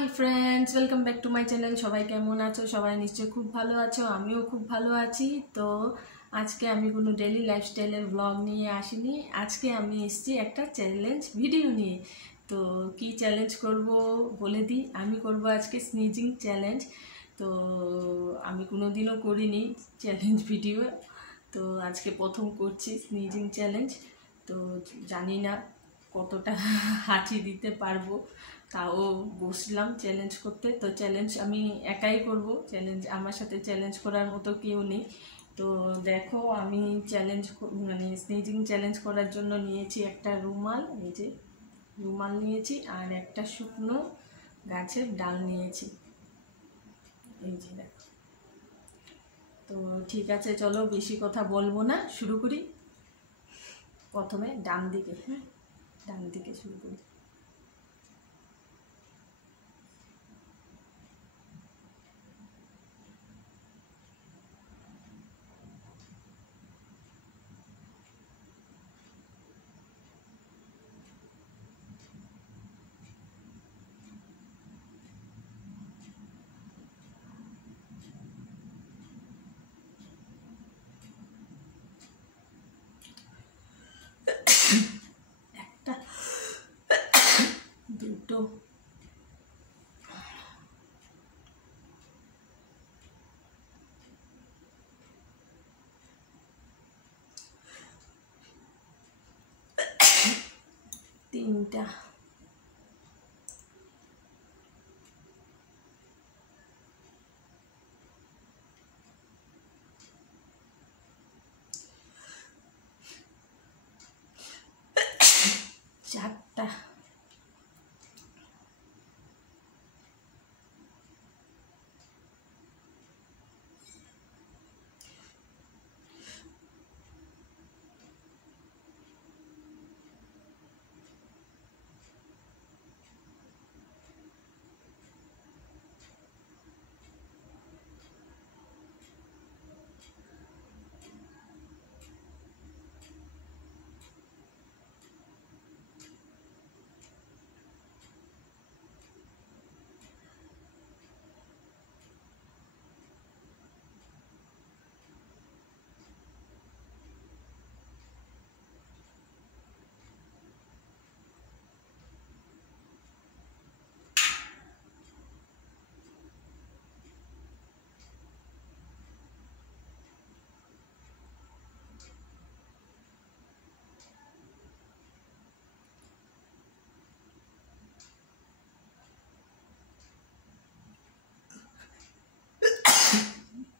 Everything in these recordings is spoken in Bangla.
Hi friends, welcome back to my channel. সবাই কেমন আছো? সবাই নিশ্চয়ই খুব ভালো আছো, আমিও খুব ভালো আছি। তো আজকে আমি কোনো ডেইলি লাইফস্টাইলের ব্লগ নিয়ে আসিনি। আজকে আমি এসেছি একটা চ্যালেঞ্জ ভিডিও নিয়ে। তো কি চ্যালেঞ্জ করব বলে দিই, আমি করব আজকে স্নিজিং চ্যালেঞ্জ। তো আমি কোনোদিনও করিনি চ্যালেঞ্জ ভিডিও, তো আজকে প্রথম করছি স্নিজিং চ্যালেঞ্জ। তো জানি না কতটা হাঁচি দিতে পারবো, তাও বসলাম চ্যালেঞ্জ করতে। তো চ্যালেঞ্জ আমি একাই করব, চ্যালেঞ্জ আমার সাথে চ্যালেঞ্জ করার মতো কেউ নেই। তো দেখো, আমি চ্যালেঞ্জ মানে স্নিজিং চ্যালেঞ্জ করার জন্য নিয়েছি একটা রুমাল, এই যে রুমাল নিয়েছি, আর একটা শুকনো গাছের ডাল নিয়েছি, এই যে দেখো। তো ঠিক আছে, চলো বেশি কথা বলবো না, শুরু করি। প্রথমে ডান দিকে, ডান দিকে শুরু করি। একটা, দুটো, তিনটা, চারটা,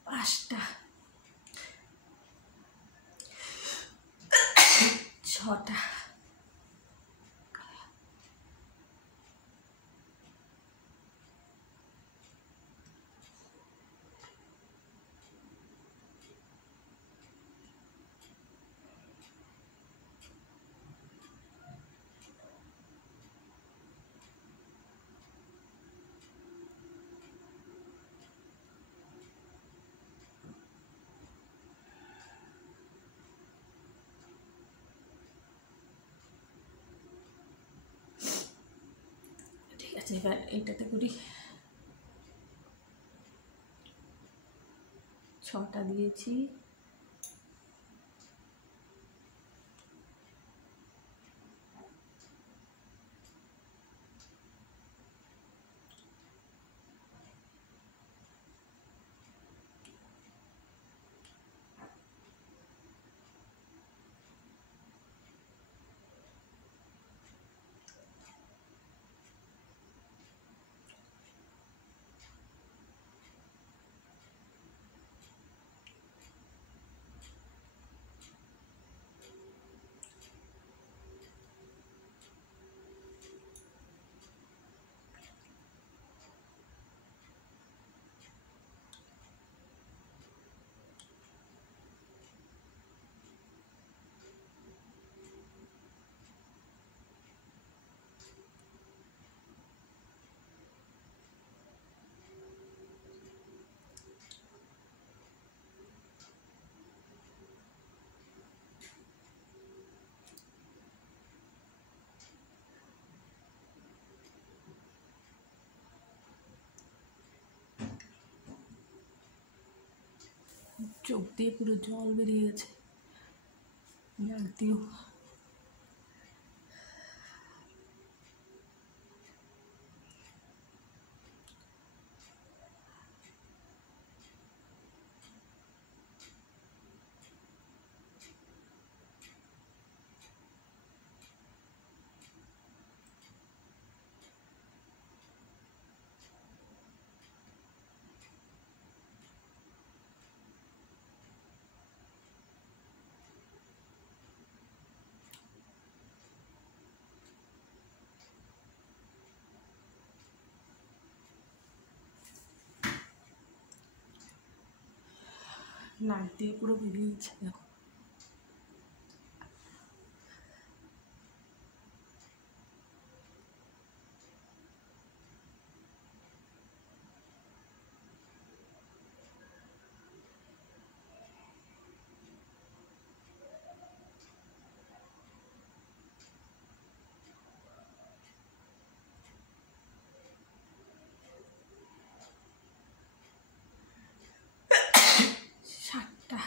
পাঁচটা, ছটা, ঠিক আছে, এবার এইটাতে করি। ছটা দিয়েছি, চোখ দিয়ে পুরো জল বেরিয়ে গেছে, নাক দিয়েও। নাক দিয়ে পুরো বেরিয়ে গেছে দেখো। সাতটা।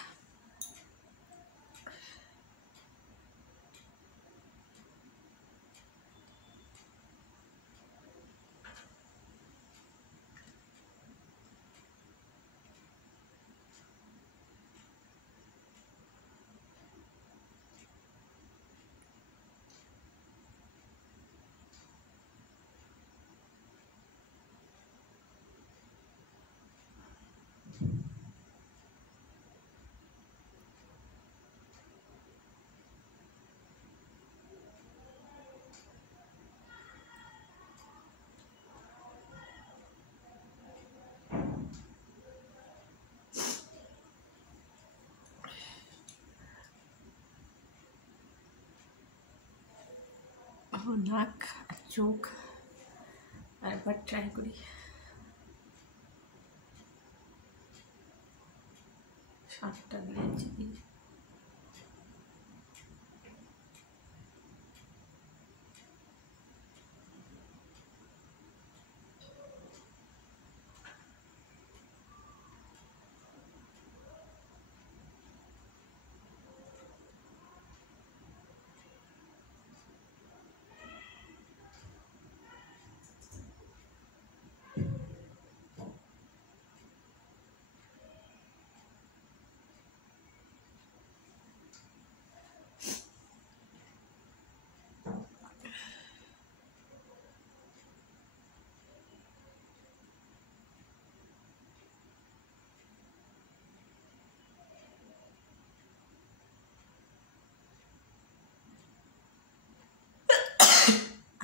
নাক আর চোখ আরেকবার ট্রাই করি। সাতটা দিয়েছি।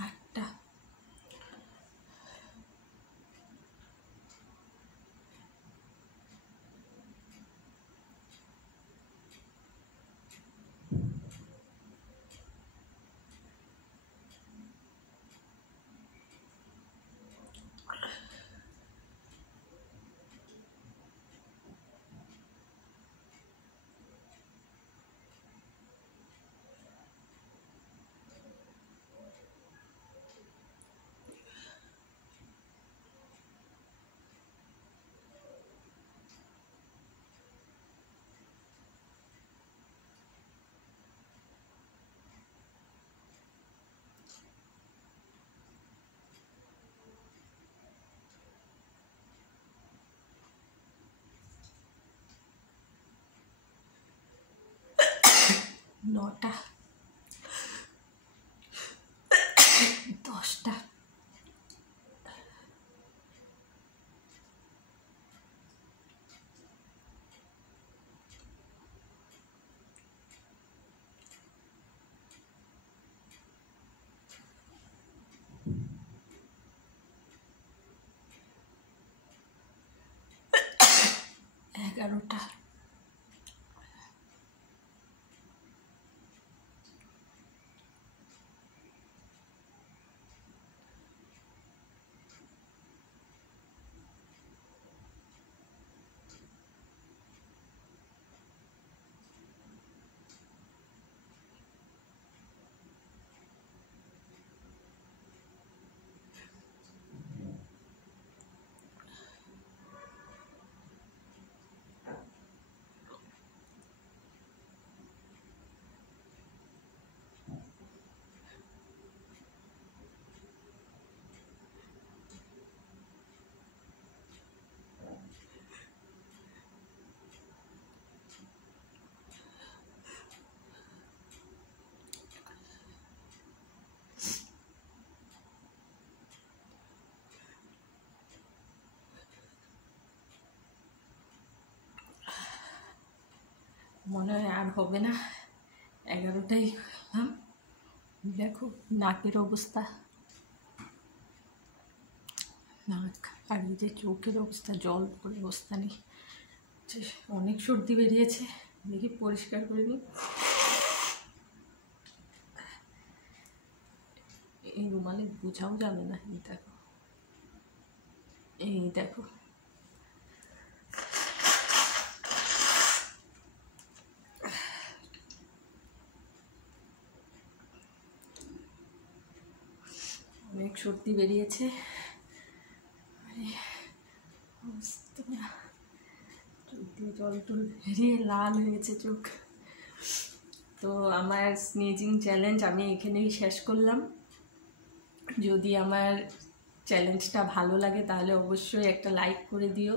আটটা। নটা। দশটা। এগারোটা। মনে হয় আর হবে না, 11টাই করলাম। দেখো নাকের অবস্থা, নাক আর এই যে চোখের অবস্থা, জল করে অবস্থা নেই। অনেক সর্দি বেরিয়েছে, দেখি পরিষ্কার করে নিই। এই রুমালে বোঝাও যাবে না। এই দেখো, এই দেখো, অনেক সর্দি বেরিয়েছে, জল টল বেরিয়ে লাল হয়েছে চোখ। তো আমার স্নিজিং চ্যালেঞ্জ আমি এখানেই শেষ করলাম। যদি আমার চ্যালেঞ্জটা ভালো লাগে তাহলে অবশ্যই একটা লাইক করে দিও,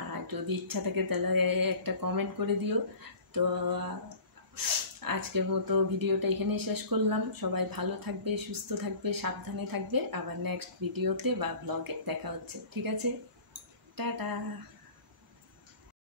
আর যদি ইচ্ছা থাকে তাহলে একটা কমেন্ট করে দিও। তো আজকের মতো ভিডিওটা এখানেই শেষ করলাম। সবাই ভালো থাকবে, সুস্থ থাকবে, সাবধানে থাকবে। আবার নেক্সট ভিডিওতে বা ব্লগে দেখা হচ্ছে। ঠিক আছে, টাটা।